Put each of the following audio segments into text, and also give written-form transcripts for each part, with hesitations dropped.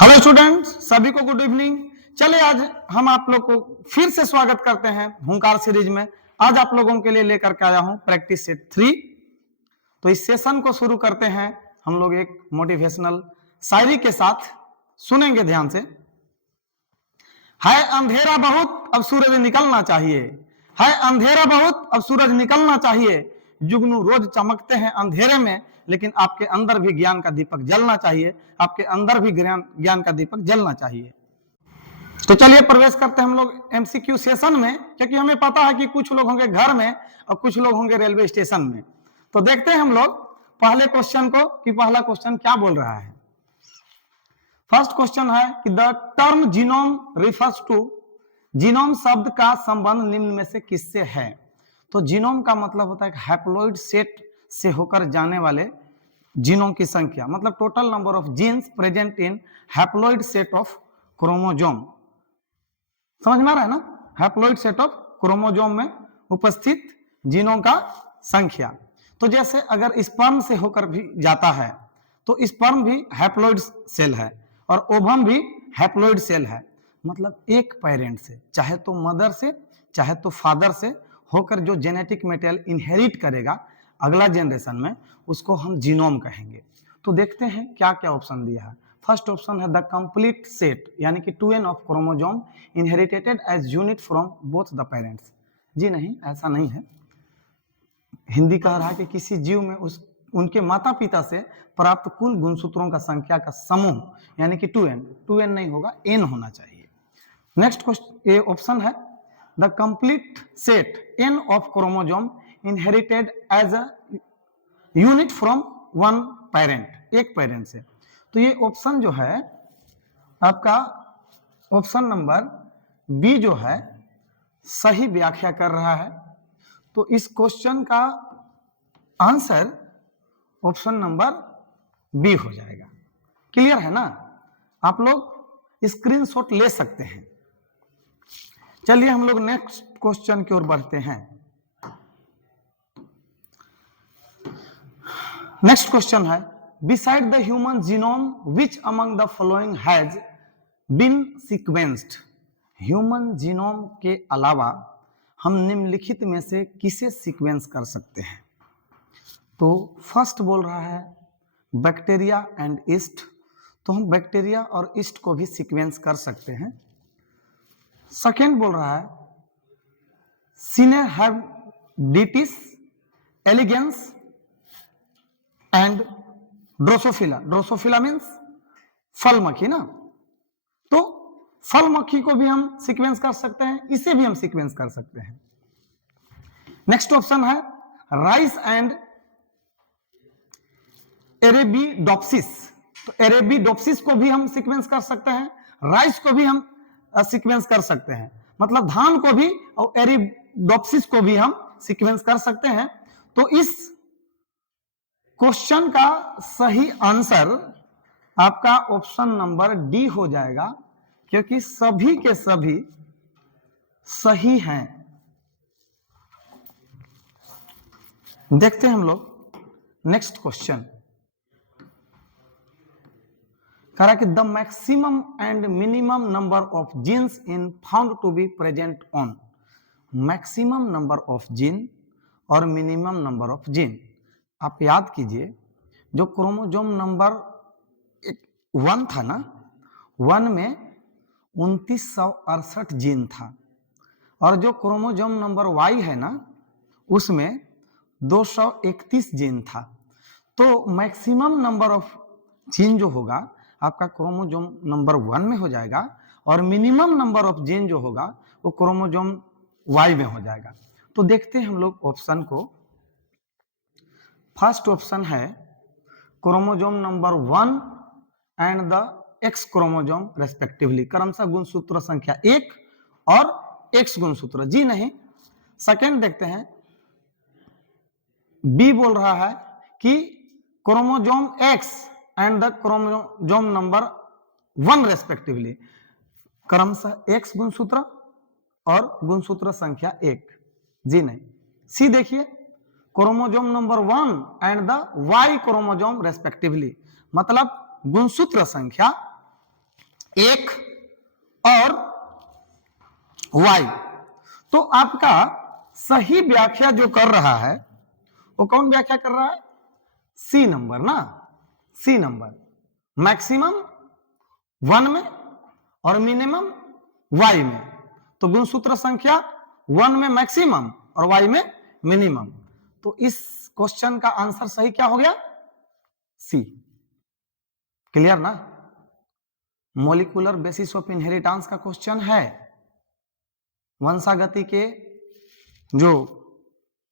Hello students, सभी को good evening. चलिए आज हम आप लोग को फिर से स्वागत करते हैं हुंकार सीरीज में। आज आप लोगों के लिए लेकर के आया हूं प्रैक्टिस सेट 3। तो इस सेशन को शुरू करते हैं हम लोग एक मोटिवेशनल शायरी के साथ। सुनेंगे ध्यान से। है अंधेरा बहुत अब सूरज निकलना चाहिए, है अंधेरा बहुत अब सूरज निकलना चाहिए। जुगनू रोज चमकते हैं अंधेरे में, लेकिन आपके अंदर भी ज्ञान का दीपक जलना चाहिए, आपके अंदर भी ज्ञान का दीपक जलना चाहिए। तो चलिए प्रवेश करते हैं हम लोग एमसीक्यू सेशन में, क्योंकि हमें पता है कि कुछ लोग होंगे घर में और कुछ लोग होंगे रेलवे स्टेशन में। तो देखते हैं हम लोग पहले क्वेश्चन को कि पहला क्वेश्चन क्या बोल रहा है। फर्स्ट क्वेश्चन है कि the term genome refers to, genome शब्द का संबंध निम्न में से किससे है। तो जीनोम का मतलब होता है हैप्लॉइड सेट से होकर जाने वाले जीनोम की संख्या, मतलब total number of genes present in haploid set of chromosome. समझ में आ रहा है ना, हैप्लॉइड सेट ऑफ क्रोमोजोम में उपस्थित जीनों का संख्या। तो जैसे अगर स्पर्म से होकर भी जाता है तो स्पर्म भी हैप्लॉइड सेल है और ओवम भी हैप्लॉइड सेल है। मतलब एक पेरेंट से, चाहे तो मदर से चाहे तो फादर से होकर जो जेनेटिक मटेरियल इनहेरिट करेगा अगला जनरेशन में, उसको हम जीनोम कहेंगे। तो देखते हैं क्या क्या ऑप्शन दिया है। फर्स्ट ऑप्शन है द कंप्लीट सेट, यानी कि 2n of chromosome inherited as unit from both the parents. जी नहीं, ऐसा नहीं है। हिंदी कह रहा है कि किसी जीव में उनके माता पिता से प्राप्त कुल गुणसूत्रों का संख्या का समूह, यानी कि 2n नहीं होगा, n होना चाहिए। नेक्स्ट क्वेश्चन, ये ऑप्शन है the complete set n of chromosome inherited as a unit from one parent, एक पेरेंट से। तो ये ऑप्शन जो है आपका ऑप्शन नंबर बी जो है सही व्याख्या कर रहा है। तो इस क्वेश्चन का आंसर ऑप्शन नंबर बी हो जाएगा। क्लियर है ना, आप लोग स्क्रीनशॉट ले सकते हैं। चलिए हम लोग नेक्स्ट क्वेश्चन की ओर बढ़ते हैं। नेक्स्ट क्वेश्चन है beside the human genome which among the following has been sequenced. Human genome के अलावा हम निम्नलिखित में से किसे सीक्वेंस कर सकते हैं। तो फर्स्ट बोल रहा है बैक्टीरिया एंड ईस्ट, तो हम बैक्टीरिया और ईस्ट को भी सीक्वेंस कर सकते हैं। सेकेंड बोल रहा है Caenorhabditis elegans and drosophila. Drosophila means फल मक्खी ना, तो फल मक्खी को भी हम सीक्वेंस कर सकते हैं, इसे भी हम सीक्वेंस कर सकते हैं। नेक्स्ट ऑप्शन है राइस एंड एरेबिडोप्सिस। तो एरेबिडोप्सिस को भी हम सीक्वेंस कर सकते हैं, राइस को भी हम सीक्वेंस कर सकते हैं, मतलब धान को भी और एरेबिडोप्सिस को भी हम सीक्वेंस कर सकते हैं। तो इस क्वेश्चन का सही आंसर आपका ऑप्शन नंबर डी हो जाएगा, क्योंकि सभी के सभी सही हैं। देखते हैं हम लोग नेक्स्ट क्वेश्चन। कह रहा कि the maximum and minimum number of genes in found to be present on. Maximum number of gene और मिनिमम नंबर ऑफ जीन, आप याद कीजिए जो क्रोमोजोम नंबर 1 था ना, 1 में 2968 जीन था, और जो क्रोमोजोम नंबर Y है ना उसमें 231 जीन था। तो मैक्सिमम नंबर ऑफ जीन जो होगा आपका क्रोमोजोम नंबर 1 में हो जाएगा, और मिनिमम नंबर ऑफ जीन जो होगा वो क्रोमोजोम Y में हो जाएगा। तो देखते हैं हम लोग ऑप्शन को। फर्स्ट ऑप्शन है chromosome number 1 and the x chromosome respectively, क्रमशः गुणसूत्र संख्या 1 और एक्स गुणसूत्र। जी नहीं। सेकेंड देखते हैं, बी बोल रहा है कि chromosome X and the chromosome number 1 respectively, क्रमशः एक्स गुणसूत्र और गुणसूत्र संख्या 1। जी नहीं। सी देखिए, chromosome number 1 and the Y chromosome respectively, मतलब गुणसूत्र संख्या एक और वाई। तो आपका सही व्याख्या जो कर रहा है वो कौन व्याख्या कर रहा है? सी नंबर ना, सी नंबर। मैक्सिमम 1 में और मिनिमम वाई में। तो गुणसूत्र संख्या 1 में मैक्सिमम और वाई में मिनिमम। तो इस क्वेश्चन का आंसर सही क्या हो गया? सी। क्लियर ना? मॉलिक्यूलर बेसिस ऑफ इनहेरिटेंस का क्वेश्चन है। वंशागति के जो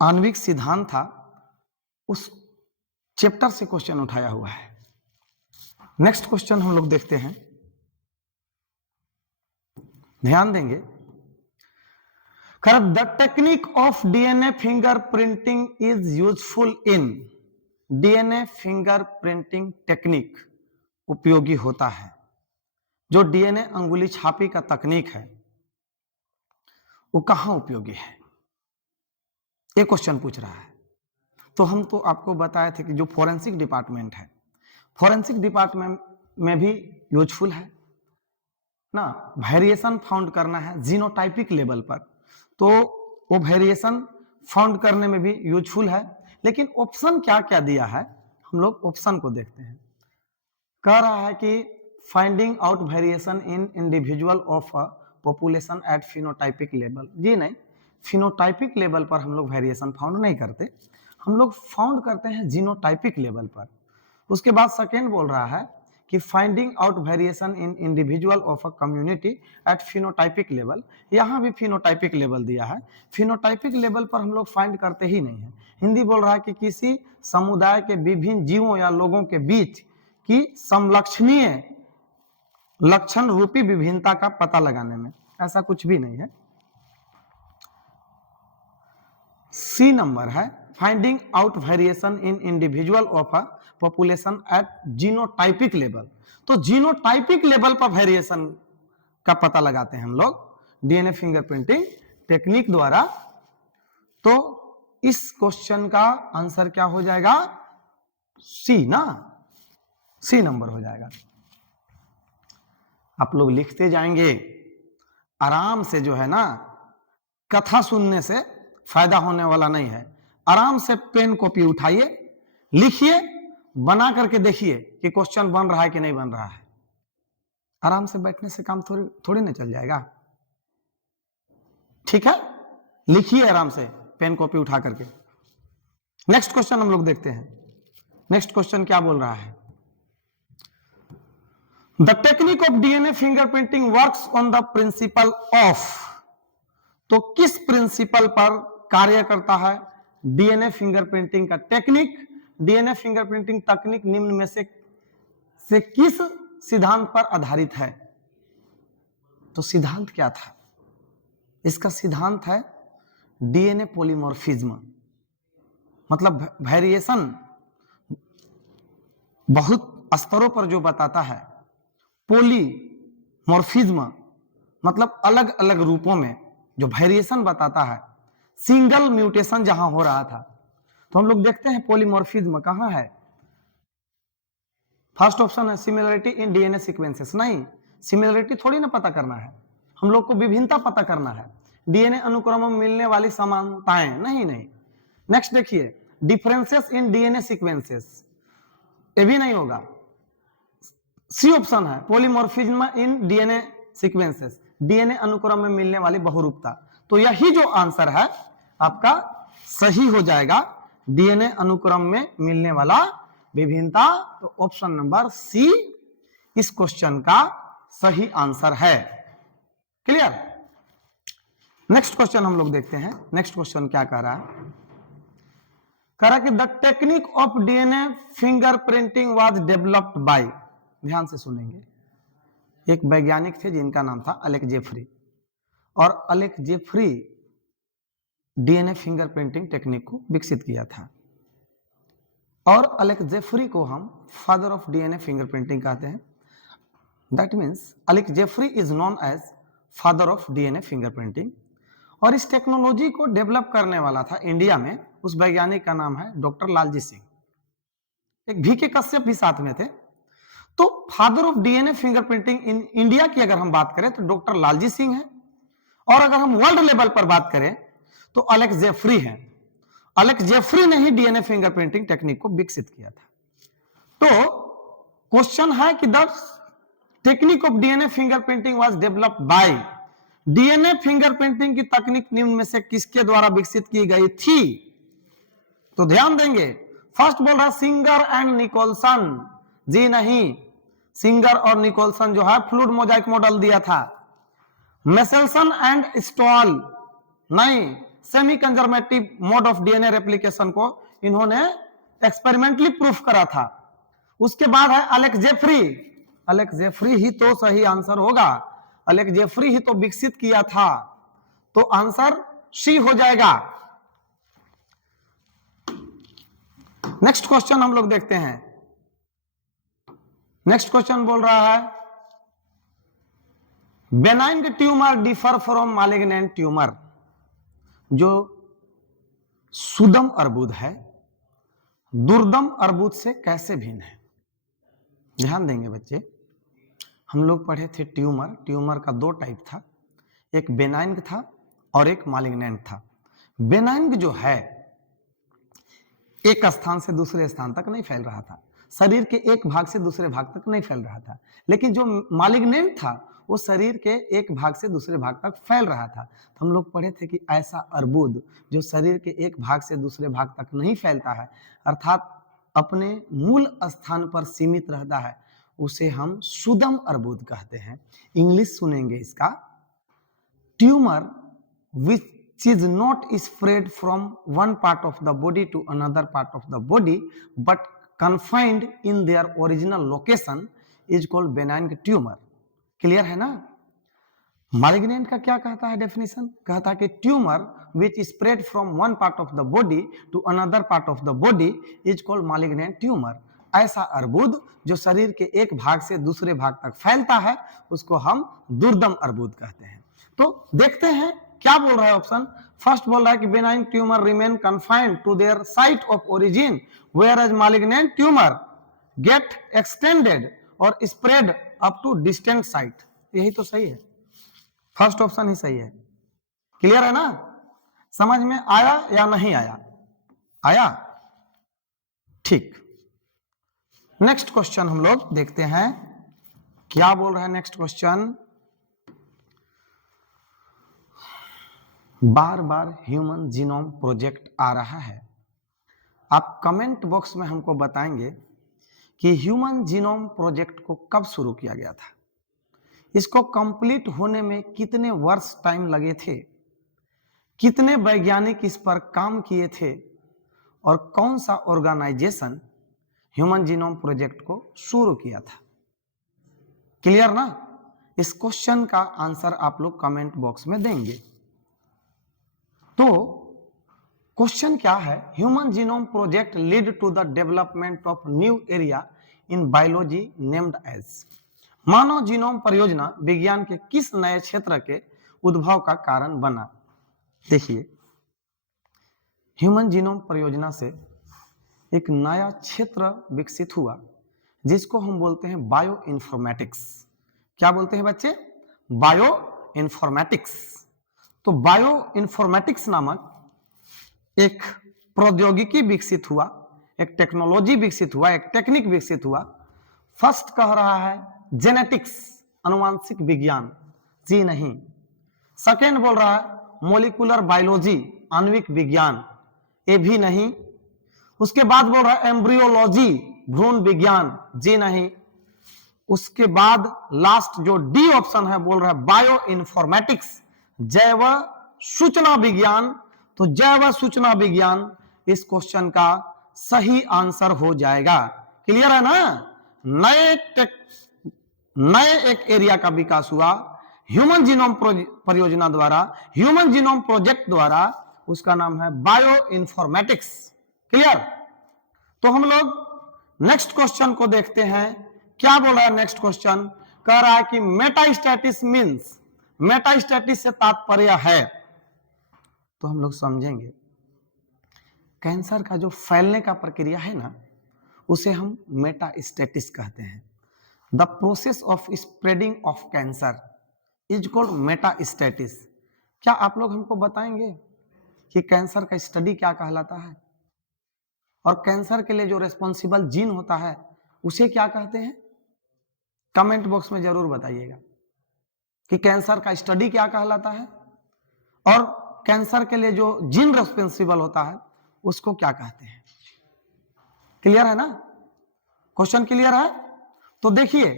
आणविक सिद्धांत था उस चैप्टर से क्वेश्चन उठाया हुआ है। नेक्स्ट क्वेश्चन हम लोग देखते हैं, ध्यान देंगे। The technique of DNA fingerprinting is useful in. DNA fingerprinting technique उपयोगी होता है। जो डीएनए अंगुली छापी का तकनीक है वो कहां उपयोगी है? एक क्वेश्चन पूछ रहा है। तो हम तो आपको बताए थे कि जो फोरेंसिक डिपार्टमेंट है, फोरेंसिक डिपार्टमेंट में भी यूजफुल है ना। वेरिएशन फाउंड करना है जीनोटाइपिक लेवल पर, तो वो वेरिएशन फाउंड करने में भी यूजफुल है। लेकिन ऑप्शन क्या क्या दिया है, हम लोग ऑप्शन को देखते हैं। कह रहा है कि finding out variation in individual of a population at phenotypic level. जी नहीं, फिनोटाइपिक लेवल पर हम लोग वेरिएशन फाउंड नहीं करते, हम लोग फाउंड करते हैं जीनोटाइपिक लेवल पर। उसके बाद सेकेंड बोल रहा है कि finding out variation in individual of a community at phenotypic level. यहां भी फिनोटाइपिक लेवल दिया है, फिनोटाइपिक लेवल पर हम लोग फाइंड करते ही नहीं है। हिंदी बोल रहा है कि किसी समुदाय के विभिन्न जीवों या लोगों के बीच की समलक्षणीय लक्षण रूपी विभिन्नता का पता लगाने में, ऐसा कुछ भी नहीं है। सी नंबर है finding out variation in individual of a population eight genotypic level. तो जीनोटाइपिक लेवल पर वेरिएशन का पता लगाते हैं हम लोग डीएनए फिंगरप्रिंटिंग टेक्निक द्वारा। तो इस क्वेश्चन का आंसर क्या हो जाएगा? सी ना, सी नंबर हो जाएगा। आप लोग लिखते जाएंगे आराम से, जो है ना, कथा सुनने से फायदा होने वाला नहीं है। आराम से पेन कॉपी उठाइए, लिखिए, बना करके देखिए कि क्वेश्चन बन रहा है कि नहीं बन रहा है। आराम से बैठने से काम थोड़ी ना चल जाएगा। ठीक है, लिखिए आराम से पेन कॉपी उठा करके। नेक्स्ट क्वेश्चन हम लोग देखते हैं। नेक्स्ट क्वेश्चन क्या बोल रहा है? The technique of DNA fingerprinting works on the principle of. तो किस प्रिंसिपल पर कार्य करता है डीएनए फिंगरप्रिंटिंग का टेक्निक? डीएनए फिंगरप्रिंटिंग तकनीक निम्न में से किस सिद्धांत पर आधारित है? तो सिद्धांत क्या था इसका? सिद्धांत है डीएनए पॉलीमॉर्फिज्म। मतलब वेरिएशन बहुत स्तरों पर जो बताता है। पॉलीमॉर्फिज्म मतलब अलग अलग रूपों में जो वेरिएशन बताता है। सिंगल म्यूटेशन जहां हो रहा था, तो हम लोग देखते हैं पॉलीमॉर्फिज्म कहां है। फर्स्ट ऑप्शन है सिमिलरिटी इन डीएनए सीक्वेंसेस। नहीं, सिमिलरिटी थोड़ी ना पता करना है, हम लोग को विभिन्नता पता करना है। डीएनए अनुक्रम में मिलने वाली समानताएं नहीं। नेक्स्ट देखिए, डिफरेंसेस इन डीएनए सीक्वेंसेस, ये भी नहीं होगा। सी ऑप्शन है polymorphism in DNA sequences, DNA अनुक्रम में मिलने वाली बहुरूपता। तो यही जो आंसर है आपका सही हो जाएगा, डीएनए अनुक्रम में मिलने वाला विभिन्नता। तो ऑप्शन नंबर सी इस क्वेश्चन का सही आंसर है। क्लियर? नेक्स्ट क्वेश्चन हम लोग देखते हैं। नेक्स्ट क्वेश्चन क्या कह रहा है? कह रहा है कि the technique of DNA fingerprinting was developed by. ध्यान से सुनेंगे। एक वैज्ञानिक थे जिनका नाम था अलेक जेफरी, और Alec Jeffrey DNA fingerprinting technique को विकसित किया था। और अलेक जेफरी को हम फादर ऑफ डीएनए फिंगरप्रिंटिंग कहते हैं। That means Alec Jeffrey is known as father of DNA fingerprinting. और इस टेक्नोलॉजी को डेवलप करने वाला था इंडिया में, उस वैज्ञानिक का नाम है डॉक्टर लालजी सिंह। एक वीके कश्यप भी साथ में थे। तो father of DNA fingerprinting in India की अगर हम बात करें तो डॉक्टर लालजी सिंह है, और अगर हम वर्ल्ड लेवल पर बात करें तो अलेक्स जेफरी है। अलेक्स जेफरी ने ही डीएनए फिंगरप्रिंटिंग टेक्निक को विकसित किया था। तो क्वेश्चन है कि the technique of DNA fingerprinting was developed bye, DNA fingerprinting की तकनीक निम्न में से किसके द्वारा विकसित की गई थी? तो ध्यान देंगे, फर्स्ट बोल रहा है सिंगर एंड निकोलसन, जी नहीं, सिंगर और निकोलसन जो है फ्लूइड मोजाइक मॉडल दिया था। मेसेल्सन एंड स्टॉल, नहीं, semi conservative mode of DNA replication को इन्होंने एक्सपेरिमेंटली प्रूफ करा था। उसके बाद है अलेक्स जेफरी, अलेक्स जेफरी ही तो सही आंसर होगा, अलेक्स जेफरी ही तो विकसित किया था, तो आंसर सी हो जाएगा। नेक्स्ट क्वेश्चन हम लोग देखते हैं। नेक्स्ट क्वेश्चन बोल रहा है benign tumour differ from malignant tumour, जो सुदम अर्बुद है दुर्दम अर्बुद से कैसे भिन्न है? ध्यान देंगे बच्चे, हम लोग पढ़े थे ट्यूमर, ट्यूमर का दो टाइप था, एक बेनाइन था और एक मालिग्नेंट था। बेनाइन जो है एक स्थान से दूसरे स्थान तक नहीं फैल रहा था, शरीर के एक भाग से दूसरे भाग तक नहीं फैल रहा था, लेकिन जो मालिग्नेंट था वो शरीर के एक भाग से दूसरे भाग तक फैल रहा था। तो हम लोग पढ़े थे कि ऐसा अर्बुद जो शरीर के एक भाग से दूसरे भाग तक नहीं फैलता है, अर्थात अपने मूल स्थान पर सीमित रहता है, उसे हम सुदम अर्बुद कहते हैं। इंग्लिश सुनेंगे इसका, tumour which is not spread from one part of the body to another part of the body but confined in their original location is called benign tumor। Clear है ना? मालिग्नेंट का क्या कहता है डेफिनेशन? कहता है कि tumour which spread from one part of the body to another part of the body is called malignant tumour. ऐसा अर्बुद जो शरीर के एक भाग से दूसरे भाग तक फैलता है उसको हम दुर्दम अर्बुद कहते हैं। तो देखते हैं क्या बोल रहा है ऑप्शन। फर्स्ट बोल रहा है कि benign tumour remain confined to their site of origin whereas malignant tumour get extended और spread up to distant site. यही तो सही है, फर्स्ट ऑप्शन ही सही है। क्लियर है ना? समझ में आया या नहीं आया? आया? ठीक। नेक्स्ट क्वेश्चन हम लोग देखते हैं क्या बोल रहा है नेक्स्ट क्वेश्चन। बार बार ह्यूमन जीनोम प्रोजेक्ट आ रहा है, आप कमेंट बॉक्स में हमको बताएंगे कि ह्यूमन जीनोम प्रोजेक्ट को कब शुरू किया गया था, इसको कंप्लीट होने में कितने वर्ष टाइम लगे थे, कितने वैज्ञानिक इस पर काम किए थे और कौन सा ऑर्गेनाइजेशन ह्यूमन जीनोम प्रोजेक्ट को शुरू किया था। क्लियर ना? इस क्वेश्चन का आंसर आप लोग कमेंट बॉक्स में देंगे। तो क्वेश्चन क्या है, human genome project lead to the development of new area in biology named as. मानव जीनोम परियोजना विज्ञान के किस नए क्षेत्र के उद्भव का कारण बना? देखिए, ह्यूमन जीनोम परियोजना से एक नया क्षेत्र विकसित हुआ जिसको हम बोलते हैं बायो इन्फॉर्मेटिक्स। क्या बोलते हैं बच्चे? Bio informatics. तो बायो इन्फॉर्मेटिक्स नामक एक प्रौद्योगिकी विकसित हुआ, एक टेक्नोलॉजी विकसित हुआ, एक टेक्निक विकसित हुआ। फर्स्ट कह रहा है जेनेटिक्स, अनुवांशिक विज्ञान, जी नहीं। सेकेंड बोल रहा है मोलिकुलर बायोलॉजी, आणविक विज्ञान, ये भी नहीं। उसके बाद बोल रहा है एम्ब्रियोलॉजी, भ्रूण विज्ञान, जी नहीं। उसके बाद लास्ट जो डी ऑप्शन है बोल रहा है बायो इन्फॉर्मेटिक्स, जैव सूचना विज्ञान। तो जैव सूचना विज्ञान इस क्वेश्चन का सही आंसर हो जाएगा। क्लियर है ना? नए एक एरिया का विकास हुआ ह्यूमन जीनोम परियोजना द्वारा, ह्यूमन जीनोम प्रोजेक्ट द्वारा, उसका नाम है बायो इन्फॉर्मेटिक्स। क्लियर? तो हम लोग नेक्स्ट क्वेश्चन को देखते हैं। क्या बोल रहा है नेक्स्ट क्वेश्चन? कह रहा है कि मेटास्टैटिस मींस, मेटास्टैटिस से तात्पर्य है, तो हम लोग समझेंगे कैंसर का जो फैलने का प्रक्रिया है ना, उसे हम मेटास्टैटिस कहते हैं। The process of spreading of cancer is called metastasis. क्या आप लोग हमको बताएंगे कि कैंसर का स्टडी क्या कहलाता है और कैंसर के लिए जो रेस्पॉन्सिबल जीन होता है उसे क्या कहते हैं? कमेंट बॉक्स में जरूर बताइएगा कि कैंसर का स्टडी क्या कहलाता है और कैंसर के लिए जो जीन रेस्पॉन्सिबल होता है उसको क्या कहते हैं। क्लियर है ना? क्वेश्चन क्लियर है? तो देखिए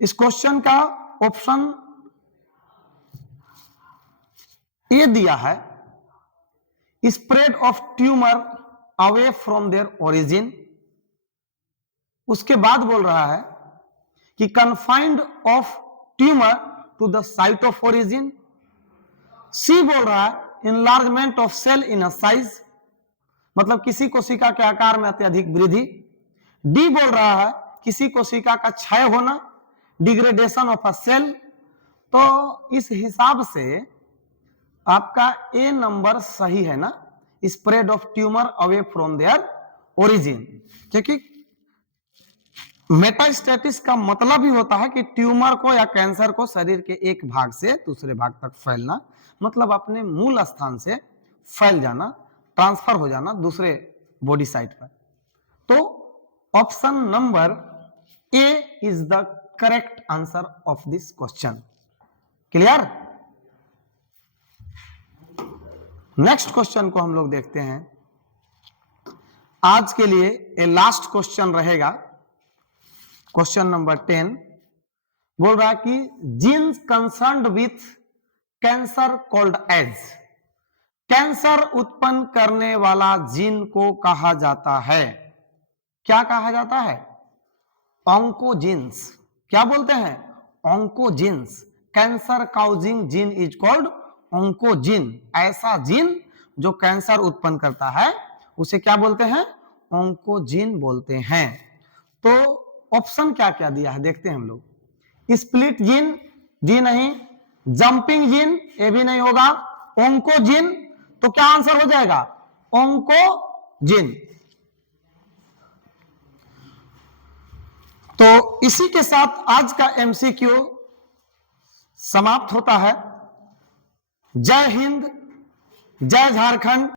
इस क्वेश्चन का ऑप्शन ए दिया है, spread of tumour away from their origin. उसके बाद बोल रहा है कि confined of tumour to the site of origin. C बोल रहा है enlargement of cell in a size, मतलब किसी कोशिका के आकार में अत्यधिक वृद्धि। डी बोल रहा है किसी कोशिका का क्षय होना, डिग्रेडेशन ऑफ अ सेल। तो इस हिसाब से आपका ए नंबर सही है ना, spread of tumour away from their origin. क्योंकि मेटास्टेसिस का मतलब ही होता है कि ट्यूमर को या कैंसर को शरीर के एक भाग से दूसरे भाग तक फैलना, मतलब अपने मूल स्थान से फैल जाना, ट्रांसफर हो जाना दूसरे बॉडी साइट पर। तो option number A is the correct answer of this question. Clear? Next question को हम लोग देखते हैं। आज के लिए ये लास्ट क्वेश्चन रहेगा, क्वेश्चन नंबर 10। बोल रहा है कि genes concerned with cancer called as. Cancer उत्पन्न करने वाला जीन को कहा जाता है, क्या कहा जाता है? ऑन्कोजीन्स। क्या बोलते हैं? Oncogenes. Cancer causing gene is called oncogene. ऐसा जीन जो कैंसर उत्पन्न करता है उसे क्या बोलते हैं? ऑन्कोजीन बोलते हैं। तो ऑप्शन क्या क्या दिया है देखते हैं हम लोग। स्प्लिट जीन, जी नहीं। जंपिंग जीन, ये भी नहीं होगा। ऑन्कोजीन, तो क्या आंसर हो जाएगा? ऑन्कोजीन। तो इसी के साथ आज का एमसीक्यू समाप्त होता है। जय हिंद, जय झारखंड।